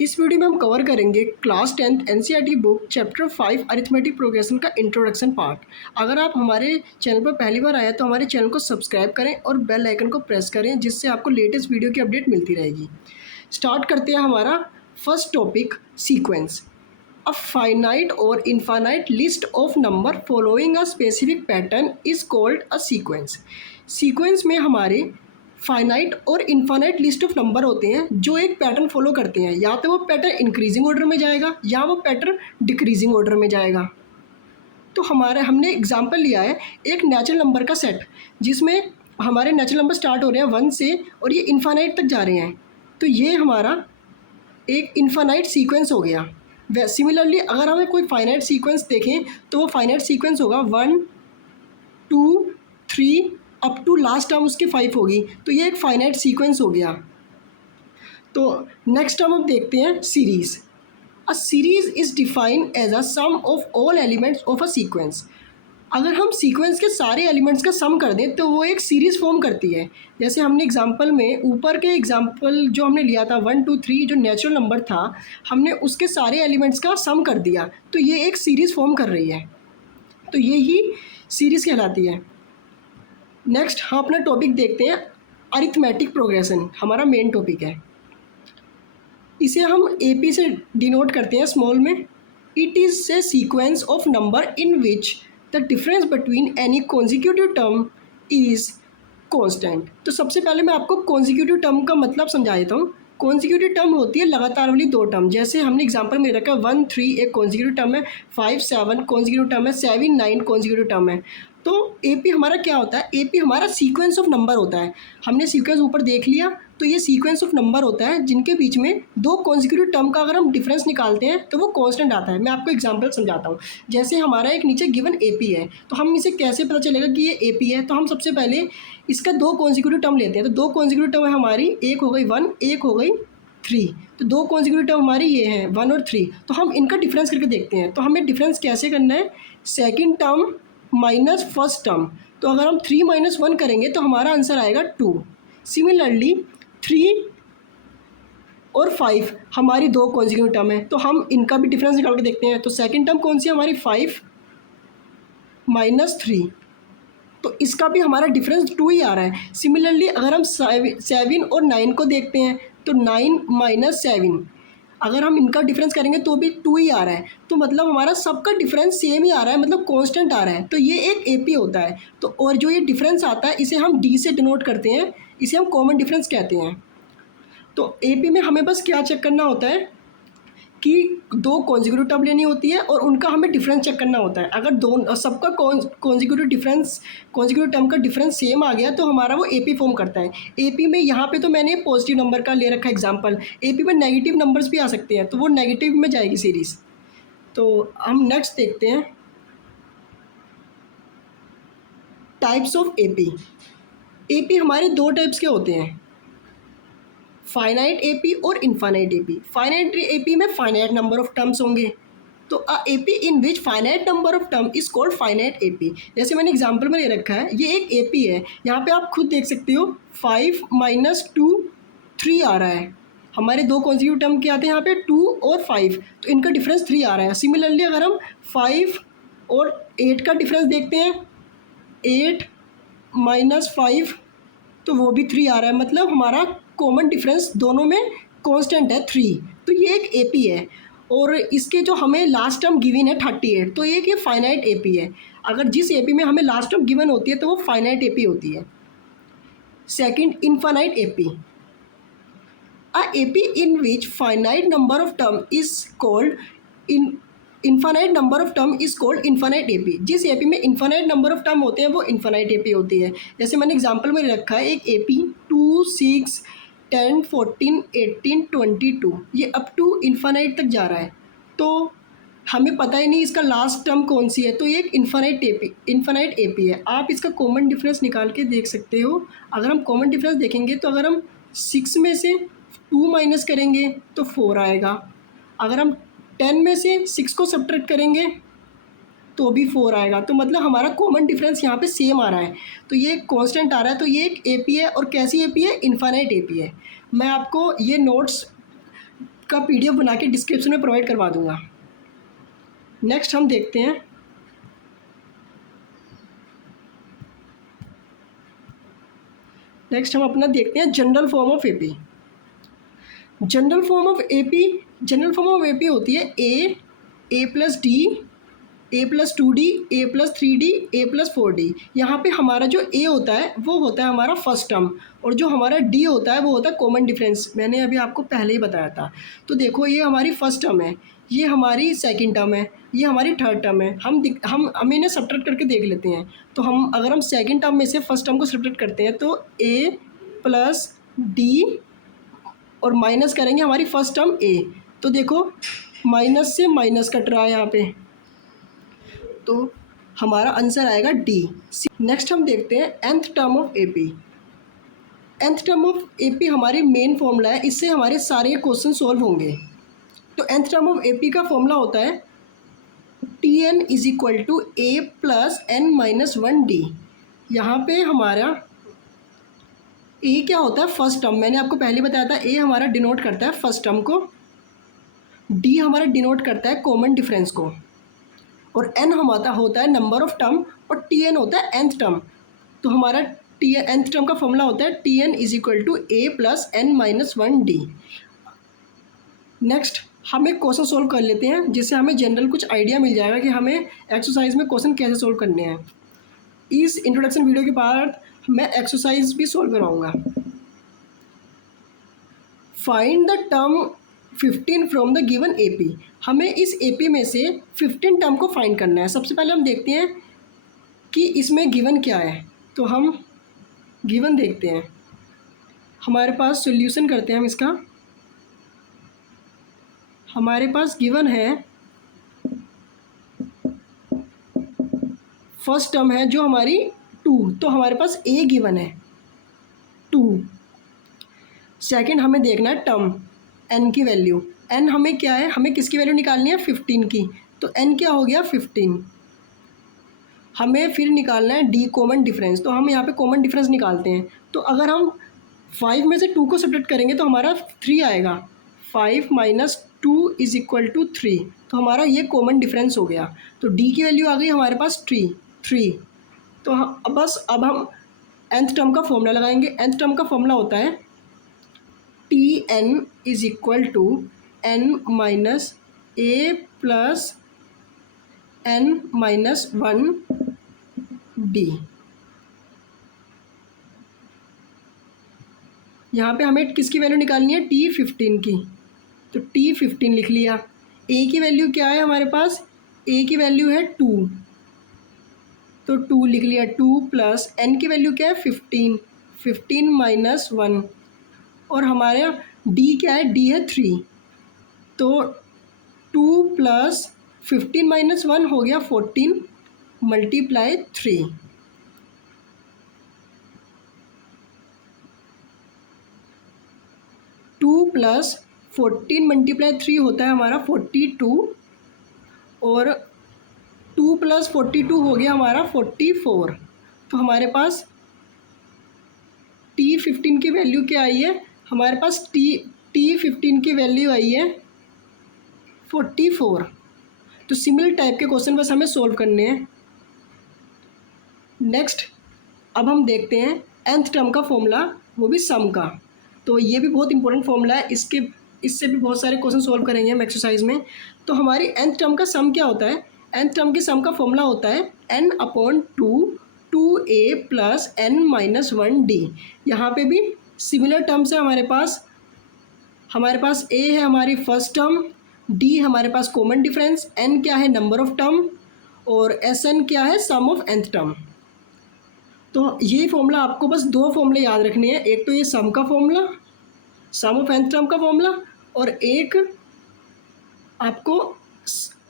इस वीडियो में हम कवर करेंगे class 10th NCERT book chapter 5 arithmetic progression का इंट्रोडक्शन पार्ट। अगर आप हमारे चैनल पर पहली बार आए तो हमारे चैनल को सब्सक्राइब करें और बेल आइकन को प्रेस करें, जिससे आपको लेटेस्ट वीडियो की अपडेट मिलती रहेगी। स्टार्ट करते हैं हमारा first topic, sequence. A finite और infinite list of number following a specific pattern is called a sequence. Sequence में हमारे फाइनाइट और इनफाइनाइट लिस्ट ऑफ नंबर होते हैं जो एक पैटर्न फॉलो करते हैं। या तो वो पैटर्न इंक्रीजिंग ऑर्डर में जाएगा या वो पैटर्न डिक्रीजिंग ऑर्डर में जाएगा। तो हमने एग्जांपल लिया है एक नेचुरल नंबर का सेट, जिसमें हमारे नेचुरल नंबर स्टार्ट हो रहे हैं 1 से और ये इनफाइनाइट तक जा रहे हैं। तो ये हमारा एक इनफाइनाइट सीक्वेंस हो गया। सिमिलरली अगर हमें कोई फाइनाइट सीक्वेंस देखें तो वो फाइनाइट सीक्वेंस होगा 1 2 3 अप टू लास्ट टर्म उसके 5 होगी। तो ये एक फाइनाइट सीक्वेंस हो गया। तो नेक्स्ट टर्म हम देखते हैं series. A series is defined as a sum of all elements of a sequence. अगर हम सीक्वेंस के सारे एलिमेंट्स का सम कर दें तो वो एक सीरीज़ फॉर्म करती है। जैसे हमने एग्जांपल में ऊपर के एग्जांपल जो हमने लिया था 1 2 3 जो नेचुरल नंबर था, हमने उसके सारे एलिमेंट्स का सम कर दिया, तो ये एक सीरीज़ फॉर्म कर रही है। तो ये ही सीरीज़ कहलाती है। नेक्स्ट हम अपना टॉपिक देखते हैं, अरिथमेटिक प्रोग्रेशन हमारा मेन टॉपिक है। इसे हम एपी से डिनोट करते हैं स्मॉल में। It is a sequence of number in which the difference between any consecutive term is constant. तो सबसे पहले मैं आपको कॉन्जिक्यूटिव टर्म का मतलब समझा देता हूँ। कॉन्जिक्यूटिव टर्म होती है लगातार वाली दो टर्म। जैसे हमने एग्जांपल में रखा 1 3 एक कॉन्जिक्यूटिव टर्म है, 5 7 कॉन्जिक्यूटिव टर्म है, 7 9 कॉन्जिक्यूटिव टर्म है। तो एपी हमारा क्या होता है? एपी हमारा सीक्वेंस ऑफ नंबर होता है। हमने सीक्वेंस ऊपर देख लिया, तो ये सीक्वेंस ऑफ नंबर होता है जिनके बीच में दो कॉन्जिक्यूटिव टर्म का अगर हम डिफरेंस निकालते हैं तो वो कांस्टेंट आता है। मैं आपको एग्जांपल समझाता हूँ। जैसे हमारा एक नीचे गिवन एपी है, तो हम इसे कैसे पता चलेगा कि ये एपी है? तो हम सबसे पहले इसका दो कॉन्जिक्यूटिव टर्म लेते हैं। तो दो कॉन्जिक्यूटिव टर्म है हमारी, एक हो गई 1 एक हो गई 3। तो दो कॉन्जिक्यूटिव टर्म हमारी ये हैं 1 और 3। तो हम इनका डिफरेंस करके देखते हैं। तो हमें डिफरेंस कैसे करना है? Second term minus first term. तो अगर हम 3 - 1 करेंगे तो हमारा आंसर आएगा 2। सिमिलरली 3 और 5 हमारी दो कॉन्जिक्यूटिव टर्म है, तो हम इनका भी डिफरेंस निकाल के देखते हैं। तो सेकंड टर्म कौन सी है हमारी? 5 - 3। तो इसका भी हमारा डिफरेंस 2 ही आ रहा है। सिमिलरली अगर हम 7 और 9 को देखते हैं तो 9 - 7, अगर हम इनका डिफरेंस करेंगे तो भी 2 ही आ रहा है। तो मतलब हमारा सबका डिफरेंस सेम ही आ रहा है, मतलब कांस्टेंट आ रहा है। तो ये एक एपी होता है। तो और जो ये डिफरेंस आता है इसे हम डी से डिनोट करते हैं, इसे हम कॉमन डिफरेंस कहते हैं। तो एपी में हमें बस क्या चेक करना होता है कि दो कॉन्जिक्यूटिव टर्म लेनी होती है और उनका हमें डिफरेंस चेक करना होता है। अगर दो सबका कॉन्जिक्यूटिव टर्म का डिफरेंस सेम आ गया तो हमारा वो एपी फॉर्म करता है। एपी में यहाँ पे तो मैंने पॉजिटिव नंबर का ले रखा है एग्जांपल। एपी में नेगेटिव नंबर्स भी आ सकते हैं, तो वो नेगेटिव में जाएगी सीरीज़। तो हम नेक्स्ट देखते हैं टाइप्स ऑफ एपी। एपी हमारे दो टाइप्स के होते हैं, फाइनाइट एपी और इनफाइनाइट एपी। फाइनाइट एपी में फाइनाइट नंबर ऑफ टर्म्स होंगे। तो a AP in which finite number of term is called finite AP. जैसे मैंने एग्जांपल में ले रखा है, ये एक एपी है। यहाँ पे आप खुद देख सकते हो 5 - 2 3 आ रहा है। हमारे दो कॉन्जिक्यूटिव टर्म क्या आते हैं यहाँ पे? 2 और 5। तो इनका डिफरेंस 3 आ रहा है। सिमिलरली अगर हम 5 और 8 का डिफरेंस देखते हैं, 8 - 5, तो वो भी 3 आ रहा है। मतलब हमारा कॉमन डिफरेंस दोनों में कांस्टेंट है 3। तो ये एक एपी है। और इसके जो हमें लास्ट टर्म गिवन है 38, तो ये फाइनाइट एपी है। अगर जिस एपी में हमें लास्ट टर्म गिवन होती है तो वो फाइनाइट एपी होती है। Second, infinite AP. A AP in which finite number of term is called infinite number of term is called infinite AP. जिस एपी में इनफाइनाइट नंबर ऑफ टर्म होते हैं वो इनफाइनाइट एपी होती है। जैसे मैंने एग्जांपल में रखा है एक एपी 2 6 10 14 18 22, ये अप टू इनफाइनाइट तक जा रहा है। तो हमें पता ही नहीं इसका लास्ट टर्म कौन सी है, तो ये एक इनफाइनाइट एपी है। आप इसका कॉमन डिफरेंस निकाल के देख सकते हो। अगर हम कॉमन डिफरेंस देखेंगे तो अगर हम 6 में से 2 माइनस करेंगे तो 4 आएगा। अगर हम 10 में से 6 को सब्ट्रैक्ट करेंगे तो भी 4 आएगा। तो मतलब हमारा कॉमन डिफरेंस यहाँ पे सेम आ रहा है। तो ये कांस्टेंट आ रहा है। तो ये एक एपी है। और कैसी एपी है? इनफाइनाइट एपी है। मैं आपको ये नोट्स का PDF बना के डिस्क्रिप्शन में प्रोवाइड करवा दूँगा। नेक्स्ट हम देखते हैं हम अपना देखते हैं general form of AP. General form of AP होती है ए प्लस डी, ए प्लस 2D, ए प्लस 3D, ए प्लस 4D। यहाँ पे हमारा जो ए होता है वो होता है हमारा फर्स्ट टर्म, और जो हमारा डी होता है वो होता है कॉमन डिफरेंस। मैंने अभी आपको पहले ही बताया था। तो देखो ये हमारी फर्स्ट टर्म है, ये हमारी सेकंड टर्म है, ये हमारी थर्ड टर्म है। हम इन्हें सब्ट्रैक्ट करके देख लेते हैं। तो अगर हम सेकंड टर्म में से फर्स्ट टर्म को सब्ट्रैक्ट करते हैं तो ए प्लस डी और माइनस करेंगे हमारी फर्स्ट टर्म ए। तो देखो माइनस से माइनस कट रहा है यहाँ पे, तो हमारा आंसर आएगा डी। नेक्स्ट हम देखते हैं nth term of AP. nth term of AP हमारी मेन फॉर्मूला है, इससे हमारे सारे क्वेश्चन सॉल्व होंगे। तो nth टर्म ऑफ एपी का फॉर्मूला होता है Tn is equal to A plus N minus 1D। यहाँ पे हमारा ए क्या होता है फर्स्ट टर्म, मैंने आपको पहले बताया था। ए हमारा डिनोट करता है फर्स्ट टर्म को, डी हमारा डिनोट करता है कॉमन डिफरेंस को, और एन हमारा होता है नंबर ऑफ टर्म, और टी एन होता है nth टर्म। तो हमारा nth टर्म का फॉर्मूला होता है Tn is equal to A plus N minus 1D। Next हम एक क्वेश्चन सोल्व कर लेते हैं, जिससे हमें जनरल कुछ आइडिया मिल जाएगा कि हमें एक्सरसाइज में क्वेश्चन कैसे सोल्व करने हैं। इस इंट्रोडक्शन वीडियो के बाद मैं एक्सरसाइज भी सोल्व कराऊंगा। Find the term 15 from the given AP. हमें इस एपी में से 15 टर्म को फाइंड करना है। सबसे पहले हम देखते हैं कि इसमें गिवन क्या है। तो हम गिवन देखते हैं, हमारे पास सॉल्यूशन करते हैं हम इसका। हमारे पास गिवन है फर्स्ट टर्म है जो हमारी 2, तो हमारे पास ए गिवन है 2। सेकंड हमें देखना है टर्म एन की वैल्यू। एन हमें क्या है, हमें किसकी वैल्यू निकालनी है 15 की, तो एन क्या हो गया 15। हमें फिर निकालना है डी कॉमन डिफरेंस। तो हम यहाँ पे कॉमन डिफरेंस निकालते हैं। तो अगर हम 5 में से 2 को सब्ट्रैक्ट करेंगे तो हमारा 3 आएगा। 5 माइनस 2 इज इक्वल टू 3। तो हमारा ये कॉमन डिफरेंस हो गया। तो डी की वैल्यू आ गई हमारे पास 3। तो अब हम nth टर्म का फॉर्मूला लगाएंगे। nth टर्म का फॉर्मूला होता है Tn is equal to n minus A plus n minus 1D। यहाँ पे हमें किसकी वैल्यू निकालनी है T15 की, तो T15 लिख लिया। ए की वैल्यू क्या है हमारे पास, ए की वैल्यू है 2, तो 2 लिख लिया। 2 प्लस एन की वैल्यू क्या है 15 माइनस 1, और हमारे डी क्या है, डी है 3। तो 2 प्लस 15 माइनस 1 हो गया 14 मल्टीप्लाई 3। टू प्लस 14 मल्टीप्लाई 3 होता है हमारा 42, और 2 प्लस 42 हो गया हमारा 44। तो हमारे पास T15 की वैल्यू क्या आई है, हमारे पास T15 की वैल्यू आई है 44। तो सिमिलर टाइप के क्वेश्चन बस हमें सोल्व करने हैं। नेक्स्ट अब हम देखते हैं nth टर्म का फॉर्मूला, वो भी सम का। तो ये भी बहुत इंपॉर्टेंट फॉर्मूला है, इससे भी बहुत सारे क्वेश्चन सोल्व करेंगे हम एक्सरसाइज में। तो हमारी nth टर्म का सम क्या होता है, nth टर्म के सम का फॉर्मूला होता है n/2 2a plus n minus 1D। यहाँ पे भी सिमिलर टर्म्स है हमारे पास a है हमारी फर्स्ट टर्म, d हमारे पास कॉमन डिफरेंस, n क्या है नंबर ऑफ टर्म, और Sn क्या है सम ऑफ nth टर्म। तो ये फॉर्मूला आपको बस 2 फॉर्मूले याद रखने हैं, एक तो ये सम का formula, sum of nth term का फॉर्मूला, और एक आपको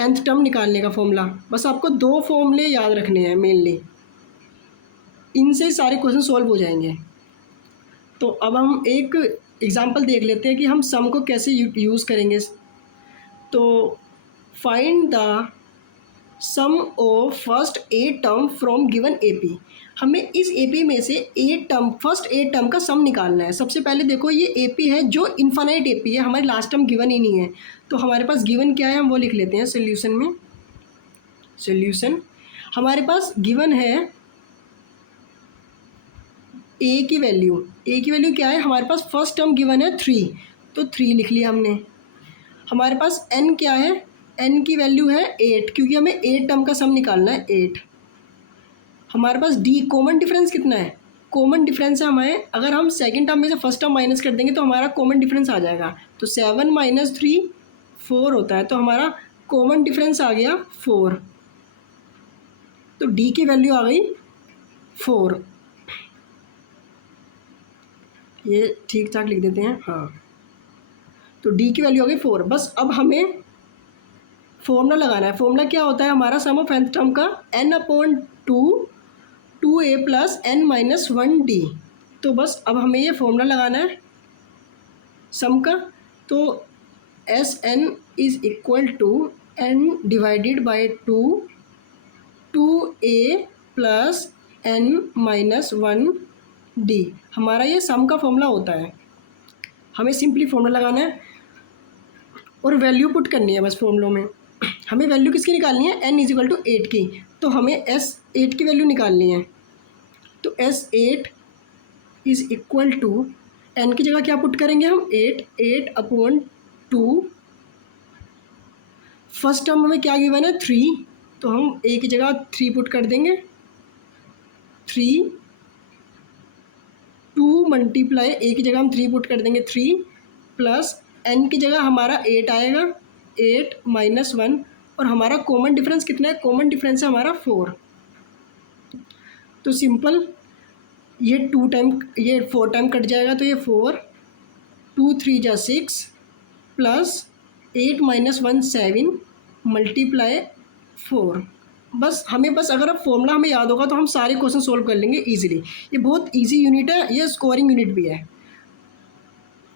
nth टर्म निकालने का फॉर्मूला। बस आपको 2 फॉर्मूले याद रखने हैं मेनली, इनसे सारे क्वेश्चन सॉल्व हो जाएंगे। तो अब हम एक एग्जांपल देख लेते हैं कि हम सम को कैसे यूज़ करेंगे। तो find the sum of first 8 term from given AP. हमें इस एपी में से फर्स्ट 8 टर्म का सम निकालना है। सबसे पहले देखो ये एपी है जो इन्फानाइट एपी है, हमारी लास्ट टर्म गिवन ही नहीं है, तो हमारे पास गिवन क्या है हम वो लिख लेते हैं सोल्यूशन में। सोल्यूशन हमारे पास गिवन है ए की वैल्यू क्या है, हमारे पास फर्स्ट टर्म गिवन है 3, तो 3 लिख लिया हमने। हमारे पास n क्या है, n की वैल्यू है 8, क्योंकि हमें 8 टर्म का सम निकालना है 8। हमारे पास डी कॉमन डिफरेंस कितना है, कॉमन डिफरेंस है हमें, अगर हम सेकंड टर्म में से फर्स्ट टर्म माइनस कर देंगे तो हमारा कॉमन डिफरेंस आ जाएगा, तो 7 - 3 4 होता है, तो हमारा कॉमन डिफरेंस आ गया 4, तो डी की वैल्यू आ गई 4। ये ठीक ठाक लिख देते हैं, हाँ, तो डी की वैल्यू आ गई 4। बस अब हमें फॉर्मूला लगाना है। फॉर्मूला क्या होता है हमारा, सम ऑफ nth टर्म का n/2 2a + n-1d। तो बस अब हमें ये फॉर्मूला लगाना है सम का, तो Sn is equal to n divided by 2 2a + n-1d। हमारा ये सम का फॉर्मूला होता है। हमें सिंपली फॉर्मूला लगाना है और वैल्यू पुट करनी है बस फॉर्मूलों में। हमें वैल्यू किसकी निकालनी है, n = 8 की, तो हमें S8 की वैल्यू निकालनी है। तो S8 is equal to n की जगह क्या पुट करेंगे हम, 8/2। फर्स्ट टर्म हमें क्या गिवन है 3, तो हम a की जगह 3 पुट कर देंगे। 3 2 मल्टीप्लाई a की जगह हम 3 पुट कर देंगे 3 प्लस n की जगह हमारा 8 आएगा, 8 - 1, और हमारा कॉमन डिफरेंस कितना है, कॉमन डिफरेंस है हमारा 4। तो सिंपल ये 4 टाइम कट जाएगा, तो ये 4 2 3 जा 6 प्लस 8 - 1 7 मल्टीप्लाई 4। बस हमें अगर अब फॉर्मूला हमें याद होगा तो हम सारे क्वेश्चन सोल्व कर लेंगे इजीली। ये बहुत इजी यूनिट है, ये स्कोरिंग यूनिट भी है।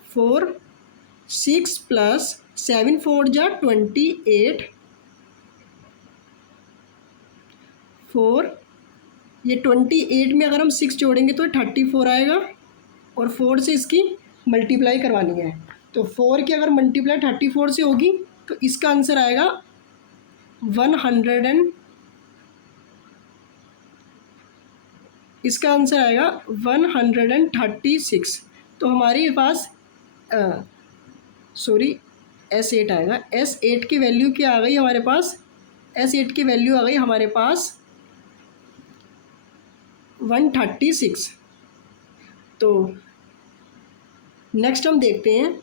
4 6 प्लस 7 4 जा 28 4, ये 28 में अगर हम 6 जोड़ेंगे तो 34 आएगा, और 4 से इसकी मल्टीप्लाई करवानी है, तो 4 की अगर मल्टीप्लाई 34 से होगी तो इसका आंसर आएगा 136। तो हमारे पास S8 आएगा। S8 की वैल्यू क्या आ गई हमारे पास, S8 की वैल्यू आ गई हमारे पास 136। तो नेक्स्ट हम देखते हैं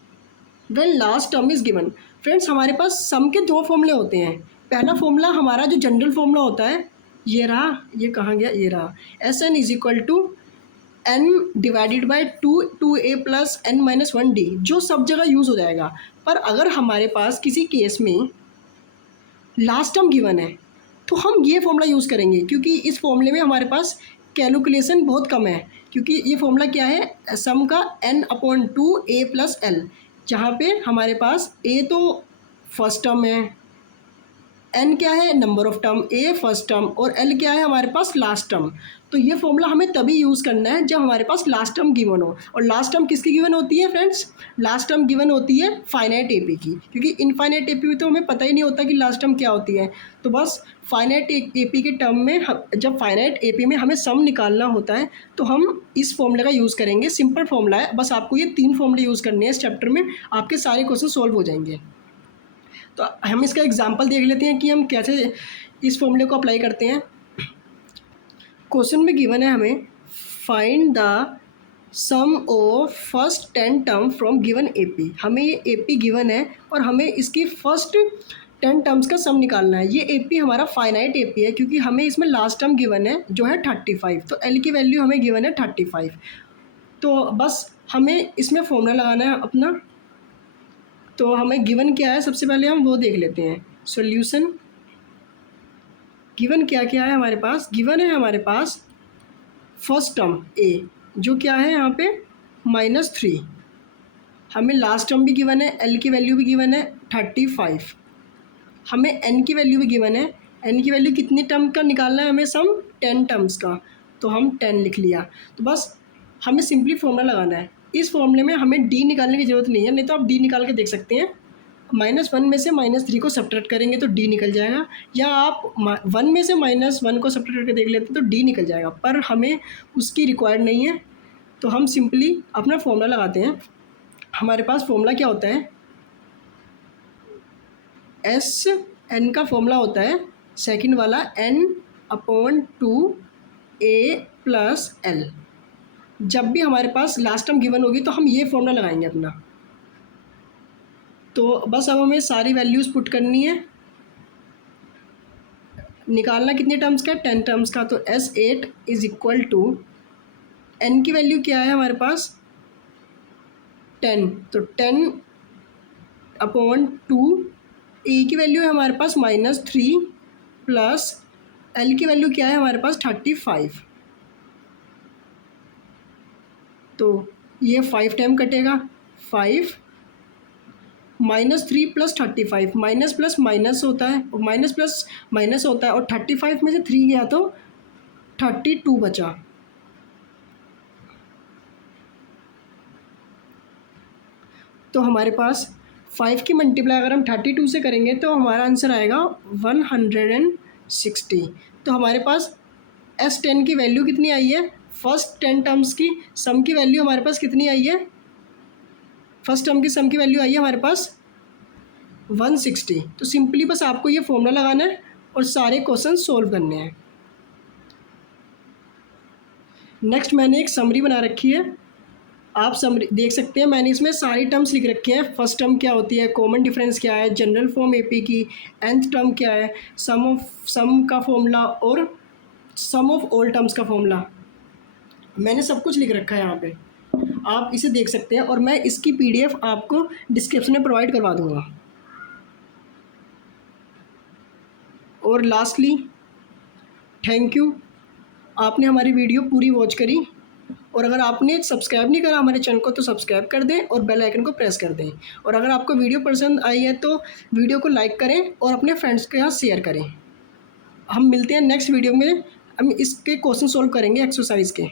when last term is given. Friends हमारे पास सम के 2 फॉर्मूले होते हैं। पहला फॉर्मूला हमारा जो जनरल फॉर्मूला होता है, ये रहा, ये कहाँ गया, ये रहा, Sn = n divided by 2a + n-1d, जो सब जगह यूज़ हो जाएगा। पर अगर हमारे पास किसी केस में लास्ट टर्म गिवन है तो हम ये फॉर्मूला यूज़ करेंगे, क्योंकि इस फॉर्मूले में हमारे पास कैलकुलेशन बहुत कम है। क्योंकि ये फॉर्मूला क्या है, सम का n/2 a + l, जहाँ पे हमारे पास a तो फर्स्ट टर्म है, n क्या है number of term, a first term, और l क्या है हमारे पास लास्ट टर्म। तो ये फॉर्मूला हमें तभी यूज़ करना है जब हमारे पास लास्ट टर्म गिवन हो। और लास्ट टर्म किसकी गिवन होती है फ्रेंड्स, लास्ट टर्म गिवन होती है फाइनाइट एपी की, क्योंकि इनफाइनाइट एपी में तो हमें पता ही नहीं होता कि लास्ट टर्म क्या होती है। तो बस फाइनाइट एपी के टर्म में जब फाइनाइट एपी में हमें सम निकालना होता है तो हम इस फॉर्मूले का यूज़ करेंगे। सिंपल फॉर्मूला है, बस आपको ये 3 फॉर्मूले यूज़ करने हैं इस चैप्टर में, आपके सारे क्वेश्चन सॉल्व हो जाएंगे। तो हम इसका एग्जाम्पल देख लेते हैं कि हम कैसे इस फॉर्मूले को अप्लाई करते हैं। क्वेश्चन में गिवन है हमें find the sum of first 10 term from given AP. हमें ये एपी गिवन है और हमें इसकी फर्स्ट 10 टर्म्स का सम निकालना है। ये एपी हमारा फाइनाइट एपी है, क्योंकि हमें इसमें लास्ट टर्म गिवन है जो है 35, तो एल की वैल्यू हमें गिवन है 35। तो बस हमें इसमें फॉर्मूला लगाना है अपना। तो हमें गिवन क्या है, सबसे पहले हम वो देख लेते हैं सॉल्यूशन। गिवन क्या क्या है हमारे पास, गिवन है हमारे पास फर्स्ट टर्म a, जो क्या है यहाँ पे -3। हमें लास्ट टर्म भी गिवन है, l की वैल्यू भी गिवन है 35। हमें n की वैल्यू भी गिवन है, n की वैल्यू कितनी टर्म का निकालना है हमें सम, 10 टर्म्स का। तो हम 10 लिख लिया। तो बस हमें सिंपली फॉर्मूला लगाना है। इस फॉर्मूले में हमें डी निकालने की ज़रूरत नहीं है, नहीं तो आप डी निकाल के देख सकते हैं। -1 में से -3 को सब्ट्रैक्ट करेंगे तो डी निकल जाएगा, या आप 1 में से -1 को सब्ट्रैक्ट करके देख लेते हैं तो डी निकल जाएगा, पर हमें उसकी रिक्वायर्ड नहीं है। तो हम सिंपली अपना फॉर्मूला लगाते हैं। हमारे पास फॉर्मूला क्या होता है, एस एन का फॉर्मूला होता है सेकंड वाला n/2a+l। जब भी हमारे पास लास्ट टर्म गिवन होगी तो हम ये फॉर्मूला लगाएंगे अपना। तो बस अब हमें सारी वैल्यूज़ पुट करनी है। निकालना कितने टर्म्स का है, 10 टर्म्स का। तो S8 = n की वैल्यू क्या है हमारे पास 10, तो 10/2। ए की वैल्यू है हमारे पास -3 प्लस एल की वैल्यू क्या है हमारे पास 35। तो ये 5 टाइम कटेगा, 5 -3 + 35, माइनस प्लस माइनस होता है, माइनस प्लस माइनस होता है, और 35 में से 3 गया तो 32 बचा। तो हमारे पास 5 की मल्टीप्लाई अगर हम 32 से करेंगे तो हमारा आंसर आएगा 160। तो हमारे पास S10 की वैल्यू कितनी आई है, फर्स्ट 10 टर्म्स की सम की वैल्यू हमारे पास कितनी आई है, फर्स्ट टर्म की सम की वैल्यू आई है हमारे पास 160। तो सिंपली बस आपको ये फॉर्मूला लगाना है और सारे क्वेश्चन सोल्व करने हैं। नेक्स्ट मैंने एक समरी बना रखी है, आप समरी देख सकते हैं। मैंने इसमें सारी टर्म्स लिख रखे हैं। फर्स्ट टर्म क्या होती है, कॉमन डिफरेंस क्या है, जनरल फॉर्म एपी की, nth टर्म क्या है, सम का फॉर्मूला, और सम ऑफ ऑल टर्म्स का फॉर्मूला। मैंने सब कुछ लिख रखा है यहाँ पे, आप इसे देख सकते हैं, और मैं इसकी PDF आपको डिस्क्रिप्शन में प्रोवाइड करवा दूँगा। और लास्टली थैंक यू, आपने हमारी वीडियो पूरी वॉच करी। और अगर आपने सब्सक्राइब नहीं करा हमारे चैनल को तो सब्सक्राइब कर दें और बेल आइकन को प्रेस कर दें। और अगर आपको वीडियो पसंद आई है तो वीडियो को लाइक करें और अपने फ्रेंड्स के साथ शेयर करें। हम मिलते हैं नेक्स्ट वीडियो में, हम इसके क्वेश्चन सोल्व करेंगे एक्सरसाइज के।